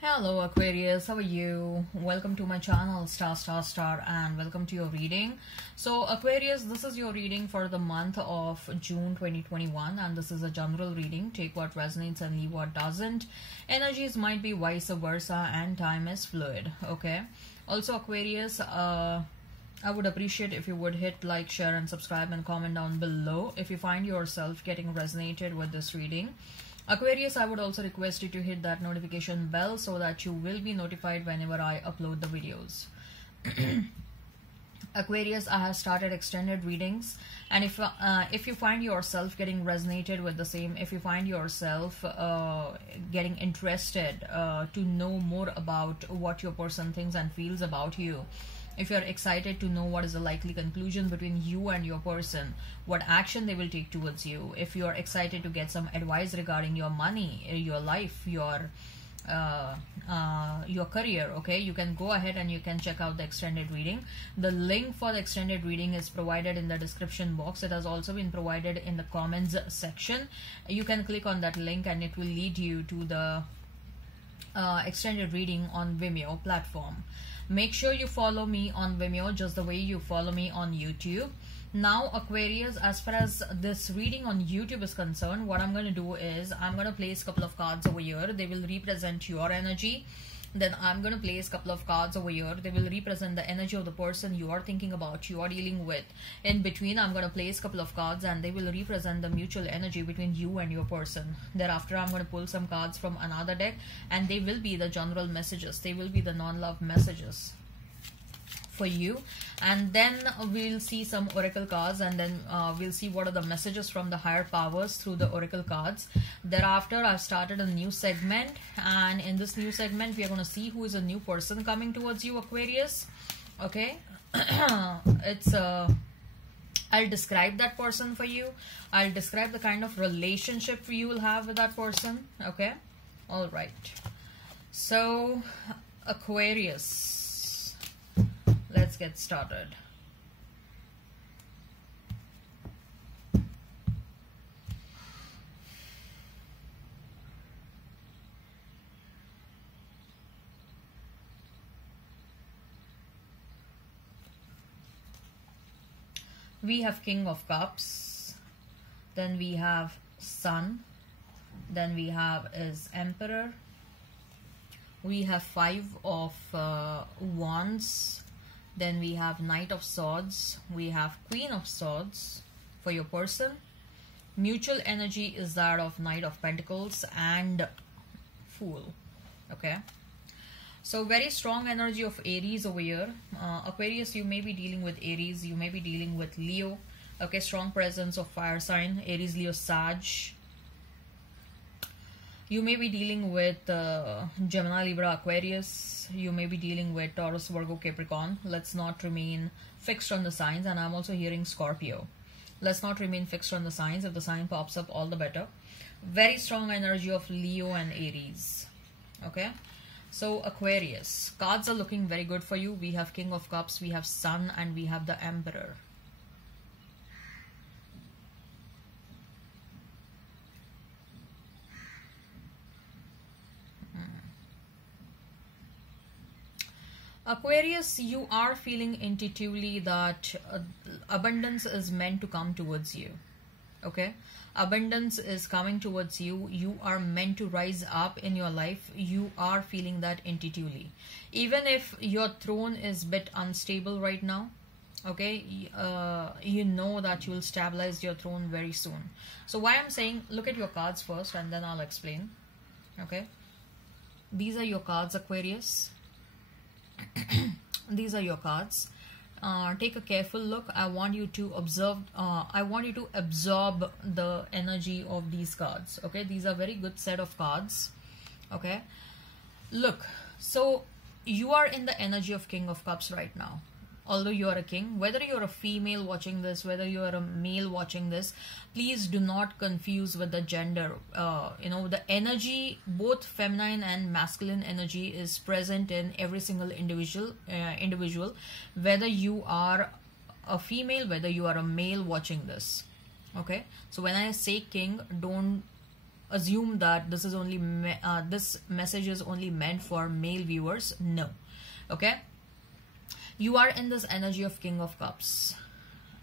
Hello Aquarius, how are you? Welcome to my channel Star and welcome to your reading. So Aquarius, this is your reading for the month of June 2021 and this is a general reading. Take what resonates and leave what doesn't. Energies might be vice versa and time is fluid, okay? Also Aquarius, I would appreciate if you would hit like, share and subscribe and comment down below if you find yourself getting resonated with this reading. Aquarius, I would also request you to hit that notification bell so that you will be notified whenever I upload the videos. Aquarius, I have started extended readings, and if you find yourself getting resonated with the same, if you find yourself getting interested to know more about what your person thinks and feels about you, if you're excited to know what is the likely conclusion between you and your person, what action they will take towards you, if you're excited to get some advice regarding your money, your life, your career, okay, you can go ahead and you can check out the extended reading. The link for the extended reading is provided in the description box. It has also been provided in the comments section. You can click on that link and it will lead you to the extended reading on Vimeo platform. Make sure you follow me on Vimeo just the way you follow me on YouTube. Now Aquarius, as far as this reading on YouTube is concerned, what I'm going to do is I'm going to place a couple of cards over here. They will represent your energy. Then I'm going to place a couple of cards over here. They will represent the energy of the person you are thinking about, you are dealing with. In between, I'm going to place a couple of cards and they will represent the mutual energy between you and your person. Thereafter, I'm going to pull some cards from another deck and they will be the general messages. They will be the non-love messages for you, and then we'll see some oracle cards, and then we'll see what are the messages from the higher powers through the oracle cards. Thereafter, I've started a new segment, and in this new segment we are going to see who is a new person coming towards you, Aquarius. Okay. It's I'll describe that person for you. I'll describe the kind of relationship you will have with that person. Okay. All right, so Aquarius, let's get started. We have King of Cups, then we have Sun, then we have is Emperor, we have Five of Wands, then we have Knight of Swords, we have Queen of Swords for your person. Mutual energy is that of Knight of Pentacles and Fool. Okay, so very strong energy of Aries over here. Aquarius, you may be dealing with Aries, you may be dealing with Leo. Okay, strong presence of fire sign, Aries, Leo, Sag. You may be dealing with Gemini, Libra, Aquarius. You may be dealing with Taurus, Virgo, Capricorn. Let's not remain fixed on the signs. And I'm also hearing Scorpio. Let's not remain fixed on the signs. If the sign pops up, all the better. Very strong energy of Leo and Aries. Okay. So Aquarius, cards are looking very good for you. We have King of Cups, we have Sun, and we have the Emperor. Aquarius, you are feeling intuitively that abundance is meant to come towards you. Okay, abundance is coming towards you. You are meant to rise up in your life. You are feeling that intuitively. Even if your throne is a bit unstable right now, okay, you know that you will stabilize your throne very soon. So why I'm saying, look at your cards first and then I'll explain. Okay, these are your cards, Aquarius. These are your cards. Take a careful look. I want you to observe. I want you to absorb the energy of these cards. Okay, these are very good set of cards. Okay, look. So you are in the energy of King of Cups right now. Although you are a king, whether you're a female watching this, whether you are a male watching this, please do not confuse with the gender. You know, the energy, both feminine and masculine energy is present in every single individual, whether you are a female, whether you are a male watching this. Okay, so when I say king, don't assume that this is only this message is only meant for male viewers. No. Okay, you are in this energy of King of Cups,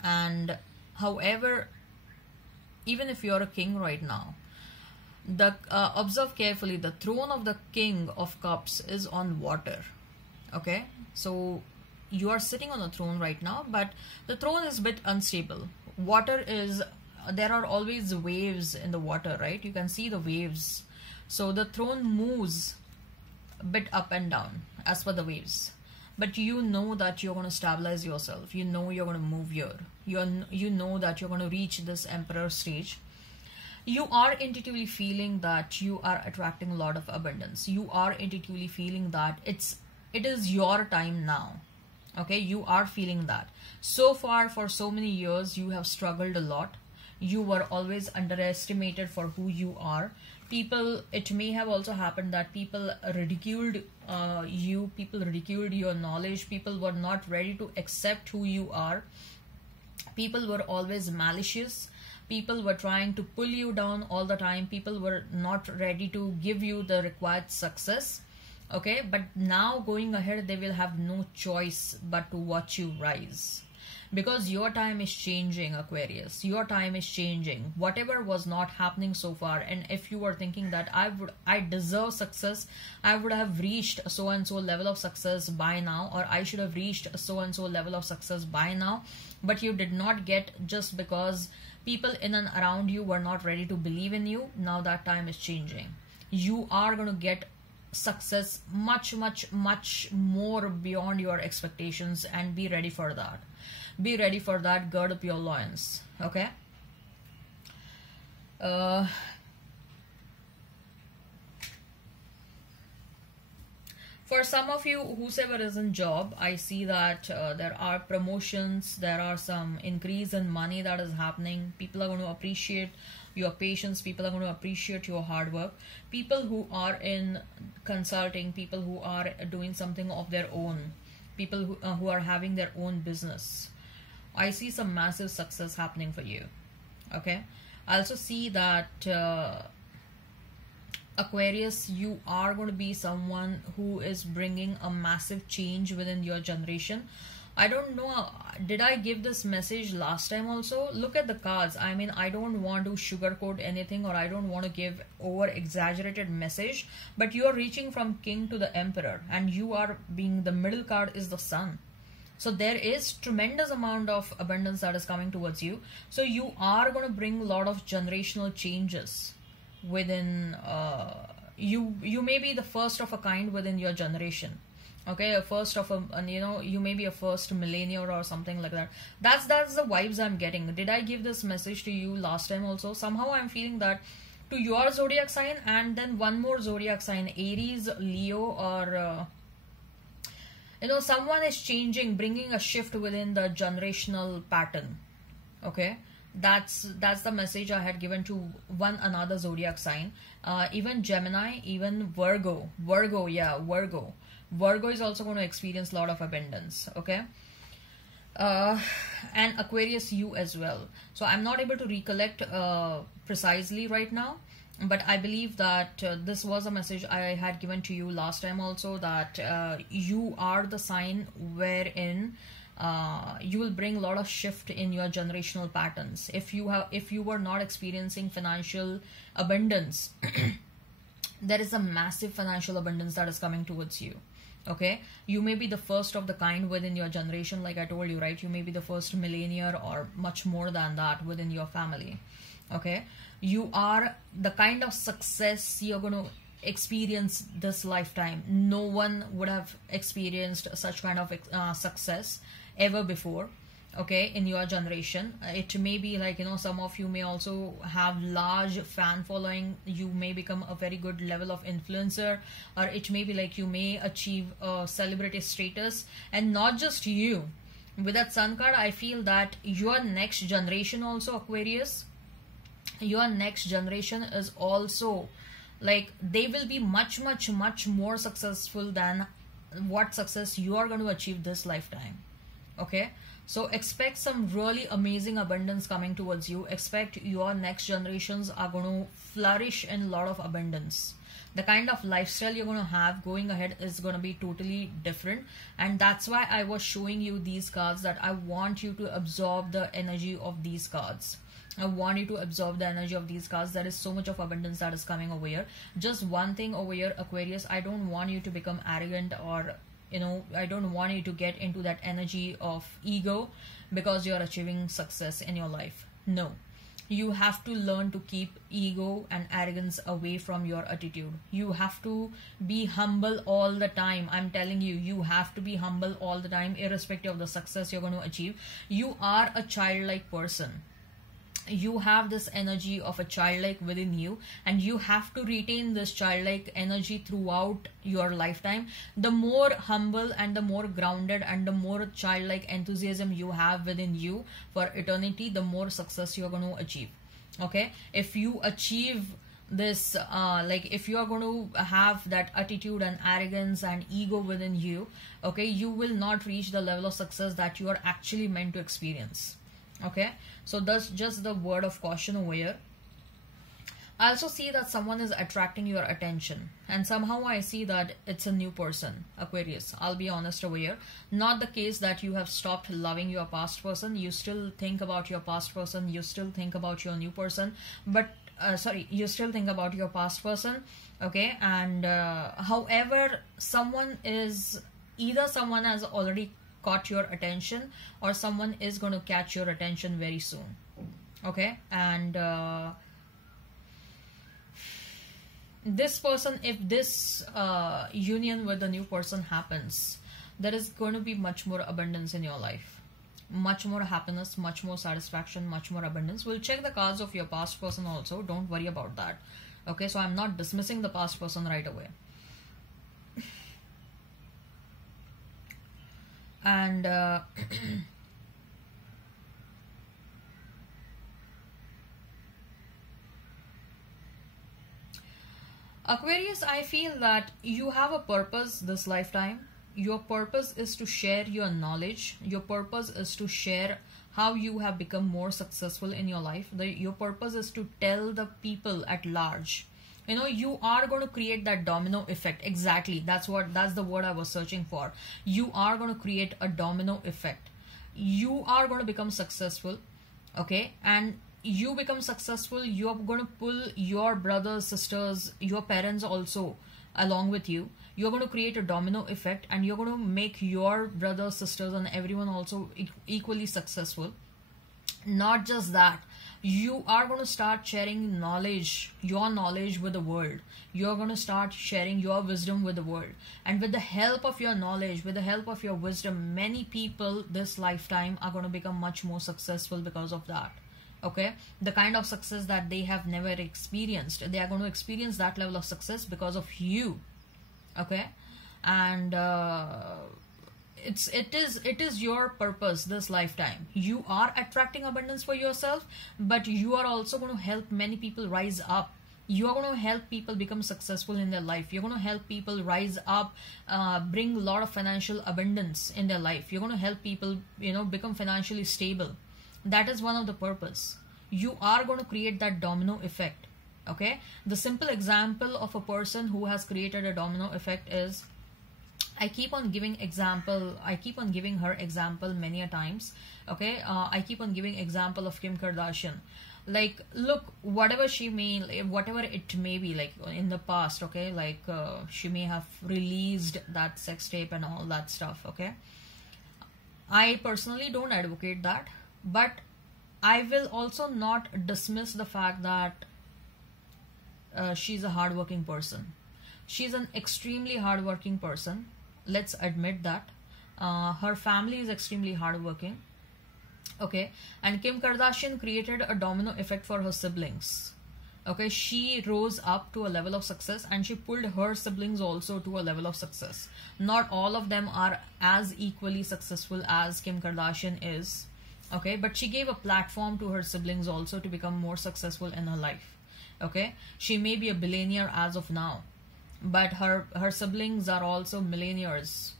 and however, even if you're a king right now, the observe carefully, the throne of the King of Cups is on water. Okay, so you are sitting on a throne right now, but the throne is a bit unstable. Water is, there are always waves in the water, right? You can see the waves. So the throne moves a bit up and down as per the waves. But you know that you're going to stabilize yourself. You know you're going to move here. You know that you're going to reach this emperor stage. You are intuitively feeling that you are attracting a lot of abundance. You are intuitively feeling that it is your time now. Okay, you are feeling that. So far, for so many years, you have struggled a lot. You were always underestimated for who you are. People, it may have also happened that people ridiculed you, people ridiculed your knowledge, people were not ready to accept who you are. People were always malicious. People were trying to pull you down all the time. People were not ready to give you the required success. Okay, but now going ahead, they will have no choice but to watch you rise. Because your time is changing, Aquarius. Your time is changing. Whatever was not happening so far, and if you were thinking that I deserve success, I would have reached a so and so level of success by now, or I should have reached a so and so level of success by now, but you did not get, just because people in and around you were not ready to believe in you. Now that time is changing. You are going to get success much more beyond your expectations, and be ready for that. Be ready for that. Gird up your loins. Okay, for some of you, whosoever is in job, I see that there are promotions, there are some increase in money that is happening. People are going to appreciate your patience. People are going to appreciate your hard work. People who are in consulting, people who are doing something of their own, people who are having their own business, I see some massive success happening for you. Okay, I also see that Aquarius, you are going to be someone who is bringing a massive change within your generation. I don't know, did I give this message last time also? Look at the cards. I mean, I don't want to sugarcoat anything, or I don't want to give over exaggerated message, but you are reaching from King to the Emperor, and you are being, the middle card is the Sun. So there is tremendous amount of abundance that is coming towards you. So you are going to bring a lot of generational changes within you may be the first of a kind within your generation. Okay, a first of a, you may be a first millennial or something like that. That's the vibes I'm getting. Did I give this message to you last time also? Somehow I'm feeling that to your zodiac sign, and then one more zodiac sign, Aries, Leo, or someone is changing, bringing a shift within the generational pattern. Okay, that's the message I had given to one another zodiac sign. Even Gemini, even Virgo, Virgo is also going to experience a lot of abundance. Okay, and Aquarius, you as well. So I'm not able to recollect precisely right now, but I believe that this was a message I had given to you last time also, that you are the sign wherein you will bring a lot of shift in your generational patterns. If you were not experiencing financial abundance, there is a massive financial abundance that is coming towards you. Okay, you may be the first of the kind within your generation, like I told you, right? You may be the first millennial or much more than that within your family. Okay, you are the kind of success you're going to experience this lifetime. No one would have experienced such kind of success ever before. Okay, in your generation. It may be like, some of you may also have large fan following. You may become a very good level of influencer, or it may be like you may achieve a celebrity status. And not just you, with that Sun card, I feel that your next generation also, Aquarius, your next generation is also like, they will be much more successful than what success you are going to achieve this lifetime. Okay, so expect some really amazing abundance coming towards you. Expect your next generations are going to flourish in a lot of abundance. The kind of lifestyle you're going to have going ahead is going to be totally different, and that's why I was showing you these cards, that I want you to absorb the energy of these cards. I want you to absorb the energy of these cards. There is so much of abundance that is coming over here. Just one thing over here, Aquarius, I don't want you to become arrogant, or I don't want you to get into that energy of ego because you're achieving success in your life. No, you have to learn to keep ego and arrogance away from your attitude. You have to be humble all the time. I'm telling you, you have to be humble all the time, irrespective of the success you're going to achieve. You are a childlike person. You have this energy of a childlike within you, and you have to retain this childlike energy throughout your lifetime. The more humble and the more grounded and the more childlike enthusiasm you have within you for eternity, the more success you're going to achieve. Okay, if you achieve this if you are going to have that attitude and arrogance and ego within you, okay, you will not reach the level of success that you are actually meant to experience. Okay, so that's just the word of caution over here. I also see that someone is attracting your attention, and somehow I see that it's a new person, Aquarius. I'll be honest over here. Not the case that you have stopped loving your past person. You still think about your past person. You still think about your new person, but you still think about your past person. Okay, and however, someone has already caught your attention, or someone is going to catch your attention very soon. Okay, and this person, if this union with the new person happens, there is going to be much more abundance in your life, much more happiness, much more satisfaction, much more abundance. We'll check the cards of your past person also, don't worry about that. Okay, so I'm not dismissing the past person right away. And Aquarius, I feel that you have a purpose this lifetime. Your purpose is to share your knowledge. Your purpose is to share how you have become more successful in your life. Your purpose is to tell the people at large. You are going to create that domino effect. Exactly, that's the word I was searching for. You are going to create a domino effect. You are going to become successful. Okay, and you become successful, you are going to pull your brothers, sisters, your parents also along with you. You're going to create a domino effect, and you're going to make your brothers, sisters, and everyone also equally successful. Not just that, you are going to start sharing knowledge, your knowledge with the world. You're going to start sharing your wisdom with the world. And with the help of your knowledge, with the help of your wisdom, many people this lifetime are going to become much more successful because of that. Okay, the kind of success that they have never experienced, they are going to experience that level of success because of you. Okay, and it is your purpose this lifetime. You are attracting abundance for yourself, but you are also going to help many people rise up. You are going to help people become successful in their life. You're going to help people rise up, bring a lot of financial abundance in their life. You're going to help people, become financially stable. That is one of the purpose. You are going to create that domino effect. Okay, the simple example of a person who has created a domino effect is, I keep on giving her example many a times. Okay, I keep on giving example of Kim Kardashian. Like, look, whatever it may be, like in the past, okay, like she may have released that sex tape and all that stuff. Okay, I personally don't advocate that, but I will also not dismiss the fact that she's a hardworking person. She's an extremely hardworking person. Let's admit that. Her family is extremely hardworking. Okay, and Kim Kardashian created a domino effect for her siblings. Okay, she rose up to a level of success, and she pulled her siblings also to a level of success. Not all of them are as equally successful as Kim Kardashian is. Okay, but she gave a platform to her siblings also to become more successful in her life. Okay, she may be a billionaire as of now, but her siblings are also millionaires.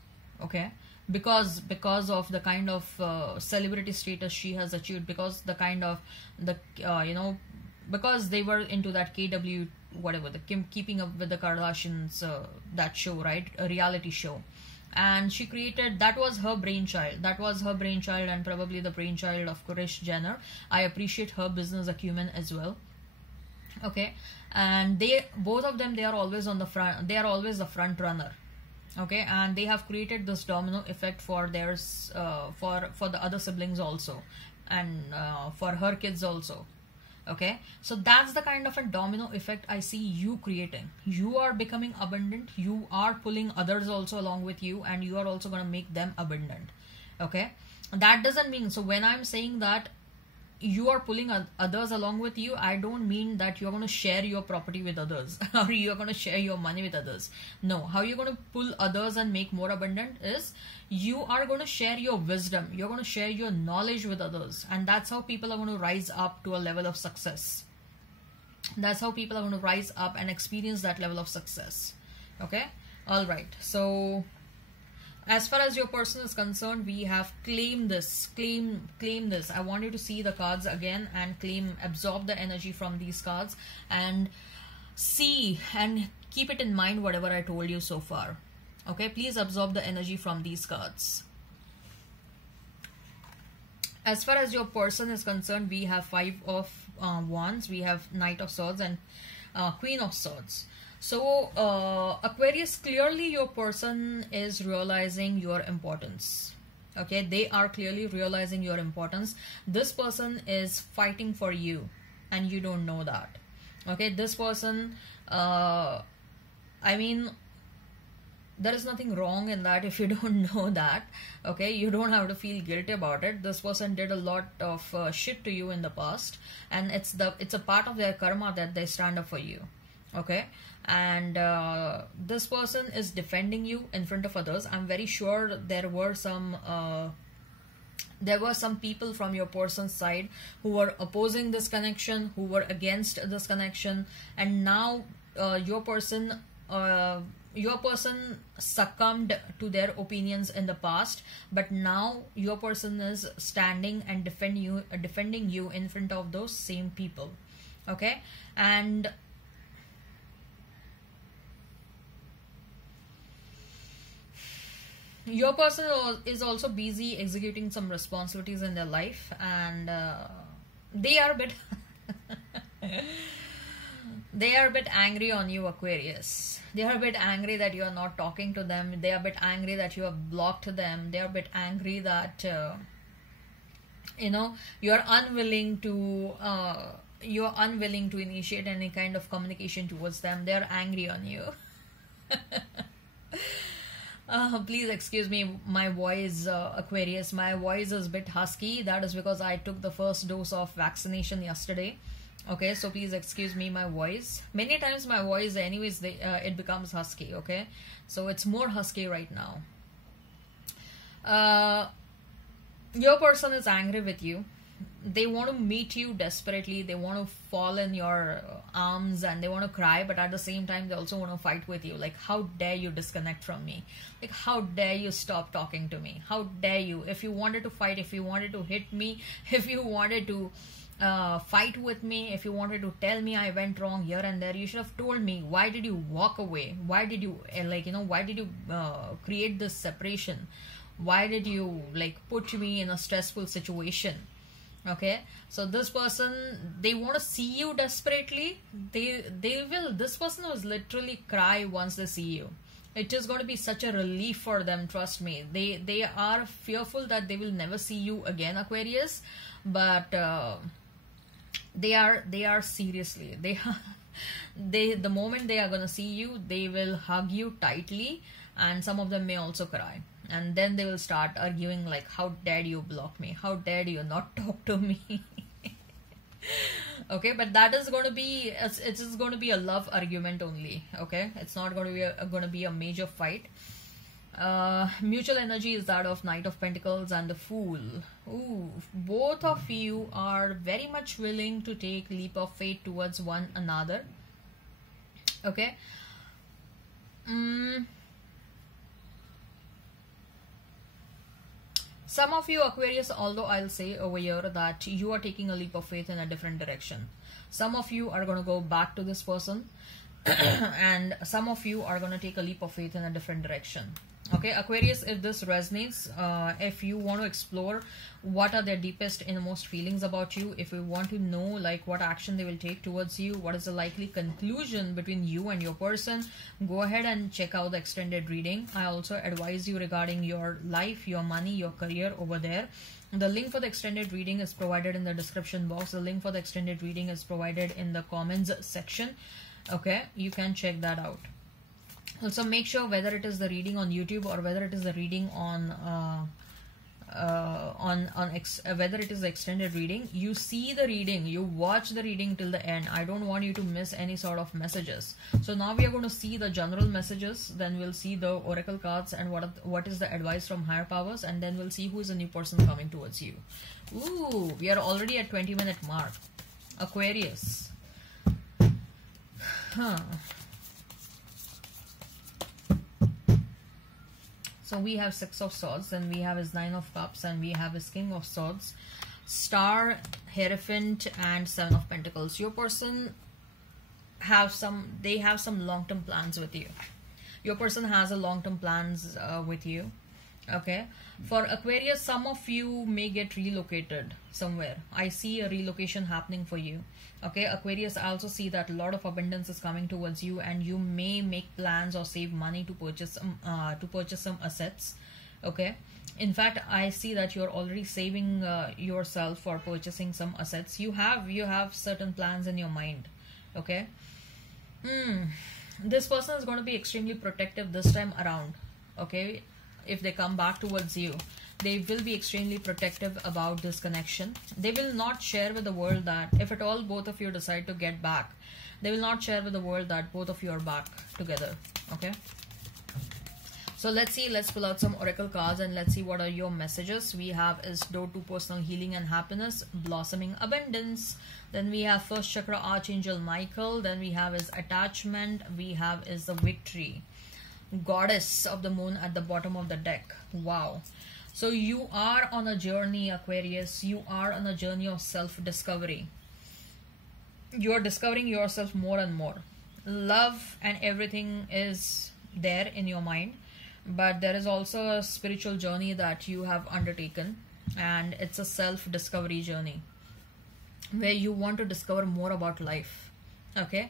Okay, because of the kind of celebrity status she has achieved, because the kind of the because they were into that KW whatever, the Keeping Up with the Kardashians, that show, right, a reality show. And she created, that was her brainchild, and probably the brainchild of Kris Jenner. I appreciate her business acumen as well. Okay, and they both of them, they are always on the front, they are always the front runner. Okay, and they have created this domino effect for theirs, for the other siblings also, and for her kids also. Okay, so that's the kind of a domino effect I see you creating. You are becoming abundant, you are pulling others also along with you, and you are also going to make them abundant. Okay, that doesn't mean, so when I'm saying that you are pulling others along with you, I don't mean that you're going to share your property with others or you're going to share your money with others. No, how you're going to pull others and make more abundant is you are going to share your wisdom, you're going to share your knowledge with others, and that's how people are going to rise up to a level of success. That's how people are going to rise up and experience that level of success. Okay, all right. So as far as your person is concerned, we have claim this. I want you to see the cards again and absorb the energy from these cards and see and keep it in mind whatever I told you so far. Okay, please absorb the energy from these cards. As far as your person is concerned, we have Five of Wands, we have Knight of Swords, and Queen of Swords. So Aquarius, clearly your person is realizing your importance. Okay, they are clearly realizing your importance. This person is fighting for you and you don't know that. Okay, this person, I mean, there is nothing wrong in that if you don't know that. Okay, you don't have to feel guilty about it. This person did a lot of shit to you in the past, and it's a part of their karma that they stand up for you. Okay, and this person is defending you in front of others. I'm very sure there were some people from your person's side who were opposing this connection, who were against this connection, and now your person succumbed to their opinions in the past, but now your person is standing and defending you in front of those same people. Okay, and your person is also busy executing some responsibilities in their life, and they are a bit they are a bit angry on you, Aquarius. They are a bit angry that you are not talking to them. They are a bit angry that you have blocked them. They are a bit angry that you are unwilling to initiate any kind of communication towards them. They are angry on you. Please excuse me, my voice, Aquarius, my voice is a bit husky. That is because I took the first dose of vaccination yesterday. Okay, so please excuse me, my voice. Many times my voice, anyways, it becomes husky. Okay, so it's more husky right now. Your person is angry with you. They want to meet you desperately. They want to fall in your arms and they want to cry, but at the same time they also want to fight with you. Like, how dare you disconnect from me? Like, how dare you stop talking to me? How dare you? If you wanted to fight, if you wanted to hit me, if you wanted to fight with me, if you wanted to tell me I went wrong here and there, you should have told me. Why did you walk away? Why did you why did you create this separation? Why did you put me in a stressful situation? Okay, so this person, they want to see you desperately. This person will literally cry once they see you. It is going to be such a relief for them, trust me. They are fearful that they will never see you again, Aquarius, but they are seriously, the moment they are going to see you, they will hug you tightly, and some of them may also cry. And then they will start arguing like, how dare you block me? How dare you not talk to me? Okay, but that is going to be, it's just going to be a love argument only. Okay, it's not going to be a major fight. Mutual energy is that of Knight of Pentacles and the Fool. Ooh, both of you are very much willing to take leap of faith towards one another. Okay. Some of you Aquarius, although I'll say over here that you are taking a leap of faith in a different direction. Some of you are going to go back to this person and some of you are going to take a leap of faith in a different direction. Okay, Aquarius, if this resonates, if you want to explore what are their deepest innermost feelings about you, if you want to know like what action they will take towards you, what is the likely conclusion between you and your person, go ahead and check out the extended reading. I also advise you regarding your life, your money, your career over there. The link for the extended reading is provided in the description box. The link for the extended reading is provided in the comments section. Okay, you can check that out. Also, make sure whether it is the reading on YouTube or whether it is the reading on whether it is the extended reading, you see the reading, you watch the reading till the end. I don't want you to miss any sort of messages. So now we are going to see the general messages, then we'll see the oracle cards and what is the advice from higher powers, and then we'll see who is a new person coming towards you. Ooh, we are already at 20-minute mark. Aquarius. So we have Six of Swords, and we have his Nine of Cups, and we have his King of Swords, Star, Hierophant, and Seven of Pentacles. Your person have some long-term plans with you. Your person has a long-term plans with you. Okay, for Aquarius, some of you may get relocated somewhere. I see a relocation happening for you. Okay, Aquarius, I also see that a lot of abundance is coming towards you, and you may make plans or save money to purchase some assets. Okay, in fact, I see that you're already saving yourself for purchasing some assets. You have certain plans in your mind. Okay, this person is going to be extremely protective this time around. Okay, if they come back towards you, they will be extremely protective about this connection. They will not share with the world that, if at all both of you decide to get back, they will not share with the world that both of you are back together. Okay, so let's see, let's pull out some oracle cards and let's see what are your messages. We have is door to personal healing and happiness, blossoming abundance. Then we have first chakra Archangel Michael. Then we have is attachment. We have is the victory, goddess of the moon at the bottom of the deck. Wow. So you are on a journey, Aquarius. You are on a journey of self-discovery. You are discovering yourself more and more. Love and everything is there in your mind, but there is also a spiritual journey that you have undertaken, and it's a self-discovery journey where you want to discover more about life. Okay,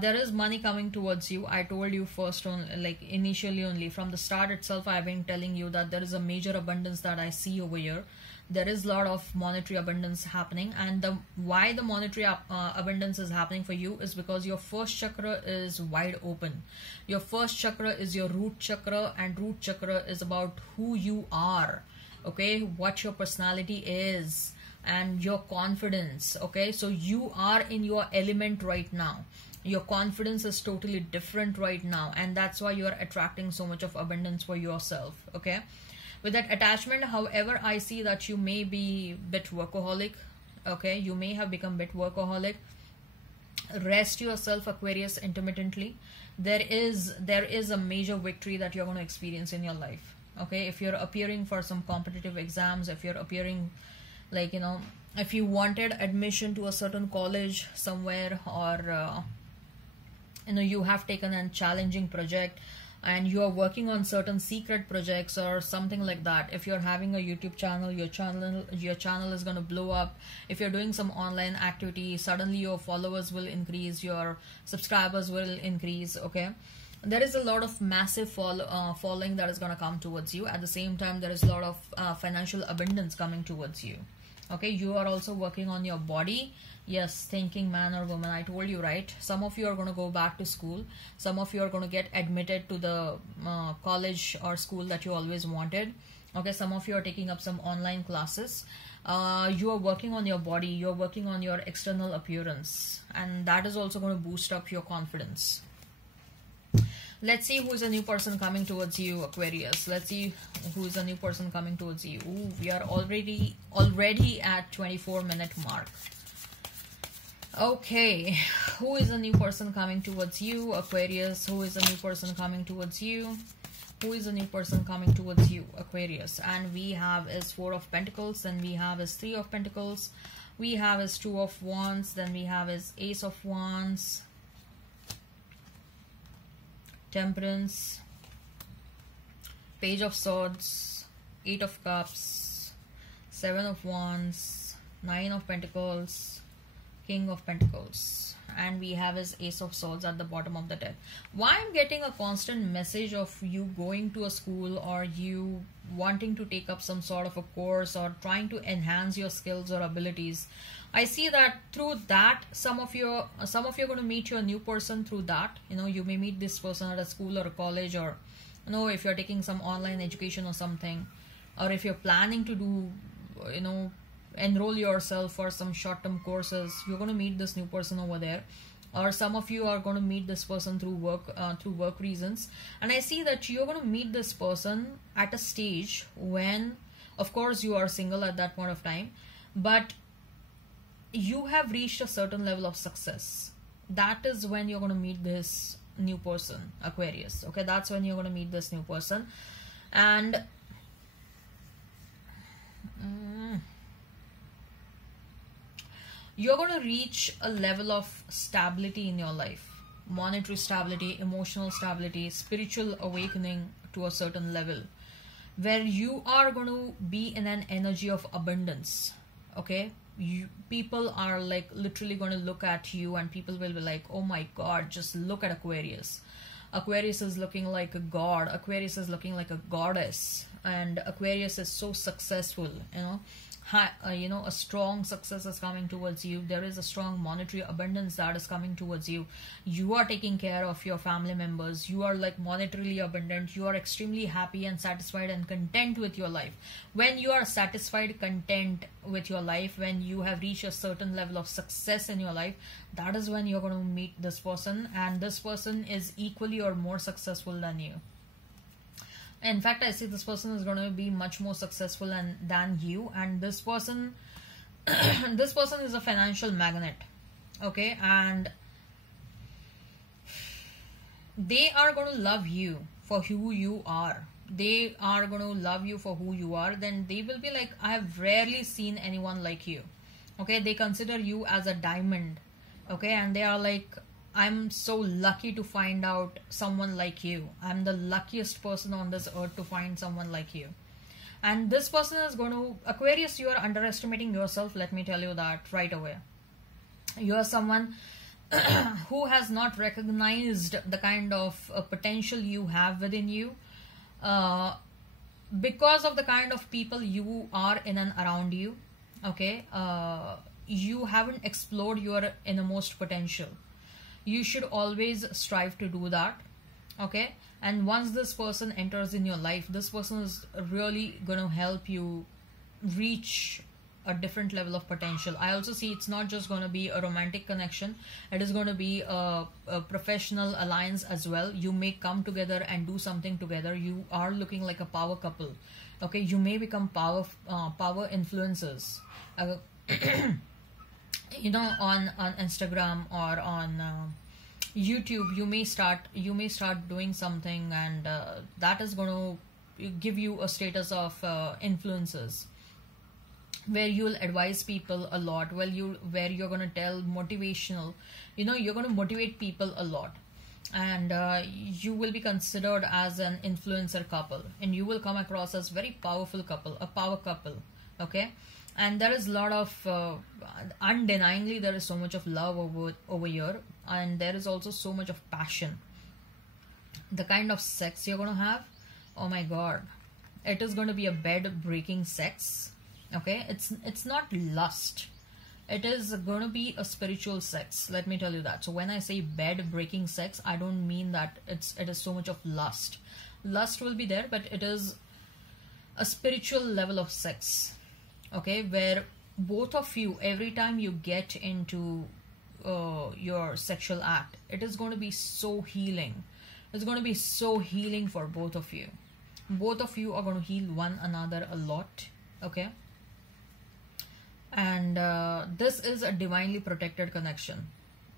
there is money coming towards you. I told you first on, like initially only from the start itself, I've been telling you that there is a major abundance that I see over here. There is a lot of monetary abundance happening, and why the monetary abundance is happening for you is because your first chakra is wide open. Your first chakra is your root chakra, and root chakra is about who you are. Okay, what your personality is and your confidence. Okay, so you are in your element right now. Your confidence is totally different right now, and that's why you are attracting so much of abundance for yourself. Okay, with that attachment, however, I see that you may be a bit workaholic. Okay, you may have become a bit workaholic. Rest yourself, Aquarius, intermittently. There is a major victory that you're going to experience in your life. Okay, if you're appearing for some competitive exams, if you're appearing, like, you know, if you wanted admission to a certain college somewhere, or you know, you have taken a challenging project and you are working on certain secret projects or something like that. If you're having a YouTube channel, your channel is going to blow up. If you're doing some online activity, suddenly your followers will increase, your subscribers will increase. Okay, there is a lot of massive following that is going to come towards you. At the same time, there is a lot of financial abundance coming towards you. Okay, you are also working on your body. Yes, thinking man or woman, I told you, right? Some of you are going to go back to school. Some of you are going to get admitted to the college or school that you always wanted. Okay, some of you are taking up some online classes. You are working on your body. You're working on your external appearance, and that is also going to boost up your confidence. Let's see who is a new person coming towards you, Aquarius. Let's see who is a new person coming towards you. Ooh, we are already at 24-minute mark. Okay, who is a new person coming towards you, Aquarius? Who is a new person coming towards you? Who is a new person coming towards you, Aquarius? And we have is Four of Pentacles, then we have is Three of Pentacles, we have is Two of Wands, then we have is Ace of Wands, Temperance, Page of Swords, Eight of Cups, Seven of Wands, Nine of Pentacles, King of Pentacles, and we have his Ace of Swords at the bottom of the deck. Why I'm getting a constant message of you going to a school, or you wanting to take up some sort of a course, or trying to enhance your skills or abilities. I see that through that some of you are going to meet your new person through that. You know, you may meet this person at a school or a college, or you know, if you're taking some online education or something, or if you're planning to do, you know, enroll yourself for some short-term courses, you're going to meet this new person over there. Or some of you are going to meet this person through work reasons. And I see that you're going to meet this person at a stage when, of course, you are single at that point of time, but you have reached a certain level of success. That is when you're going to meet this new person, Aquarius. Okay, that's when you're going to meet this new person. And you're going to reach a level of stability in your life. Monetary stability, emotional stability, spiritual awakening to a certain level, where you are going to be in an energy of abundance. Okay, people are like literally going to look at you, and people will be like, oh my god, just look at Aquarius. Aquarius is looking like a god. Aquarius is looking like a goddess. And Aquarius is so successful, you know. You know, a strong success is coming towards you. There is a strong monetary abundance that is coming towards you. You are taking care of your family members. You are like monetarily abundant. You are extremely happy and satisfied and content with your life. When you are satisfied, content with your life, when you have reached a certain level of success in your life, that is when you're going to meet this person, and this person is equally or more successful than you. In fact, I see this person is going to be much more successful than you, and this person this person is a financial magnet. Okay, and they are going to love you for who you are. They are going to love you for who you are. Then they will be like, I have rarely seen anyone like you. Okay, they consider you as a diamond. Okay, and they are like, I'm so lucky to find out someone like you. I'm the luckiest person on this earth to find someone like you. And this person is going to, Aquarius, you are underestimating yourself. Let me tell you that right away. You are someone who has not recognized the kind of potential you have within you, because of the kind of people you are in and around you. Okay, you haven't explored your innermost potential. You should always strive to do that. Okay, and once this person enters in your life, this person is really going to help you reach a different level of potential. I also see it's not just going to be a romantic connection. It is going to be a professional alliance as well. You may come together and do something together. You are looking like a power couple. Okay, you may become power influencers. You know, on Instagram or on YouTube, you may start doing something, and that is going to give you a status of influencers, where you'll advise people a lot. Where you're going to tell motivational, you know, you're going to motivate people a lot, and you will be considered as an influencer couple, and you will come across as very powerful couple, a power couple. Okay, and there is a lot of undeniably there is so much of love over here, and there is also so much of passion. The kind of sex you're going to have, oh my god, it is going to be a bed breaking sex. Okay, it's not lust, it is going to be a spiritual sex. Let me tell you that. So when I say bed breaking sex, I don't mean that it is so much of lust. Lust will be there, but it is a spiritual level of sex. Okay, where both of you, every time you get into your sexual act, it is going to be so healing. It's going to be so healing for both of you. Both of you are going to heal one another a lot. Okay, and this is a divinely protected connection.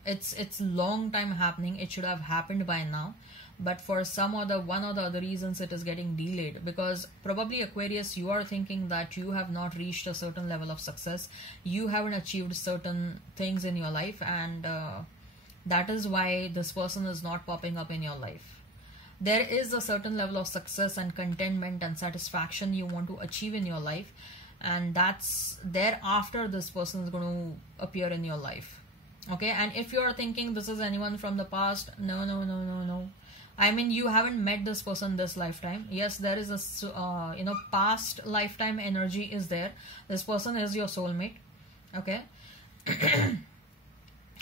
It's long time happening. It should have happened by now, but for some or the one or the other reasons it is getting delayed, because probably Aquarius, you are thinking that you have not reached a certain level of success, you haven't achieved certain things in your life, and that is why this person is not popping up in your life. There is a certain level of success and contentment and satisfaction you want to achieve in your life, and that's thereafter this person is going to appear in your life. Okay, and if you are thinking this is anyone from the past, no. I mean, you haven't met this person this lifetime. Yes, there is a past lifetime energy is there. This person is your soulmate. Okay,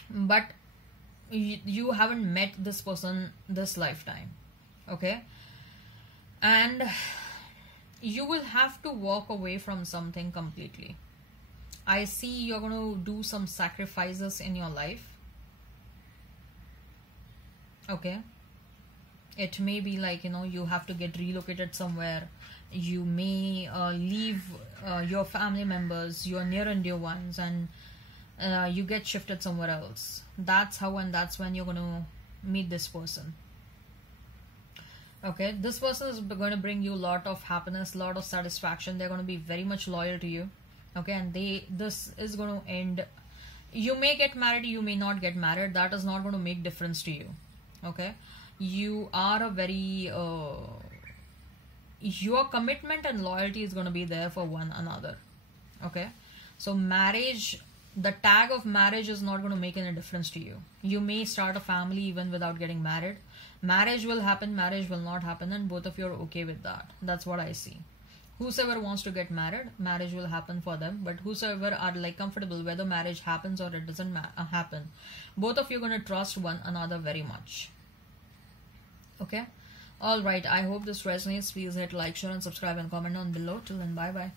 but you haven't met this person this lifetime. Okay, and you will have to walk away from something completely. I see you're going to do some sacrifices in your life. Okay, it may be like, you have to get relocated somewhere. You may leave your family members, your near and dear ones, and you get shifted somewhere else. That's how, and that's when you're going to meet this person. Okay, this person is going to bring you a lot of happiness, a lot of satisfaction. They're going to be very much loyal to you. Okay, and this is going to end. You may get married, you may not get married. That is not going to make difference to you. Okay, you are a very your commitment and loyalty is going to be there for one another. Okay, so marriage, the tag of marriage is not going to make any difference to you. You may start a family even without getting married. Marriage will happen, marriage will not happen, and both of you are okay with that. That's what I see. Whosoever wants to get married, marriage will happen for them. But whosoever are like comfortable whether marriage happens or it doesn't happen, both of you are going to trust one another very much. Okay, all right, I hope this resonates. Please hit like, share and subscribe and comment down below. Till then, bye bye.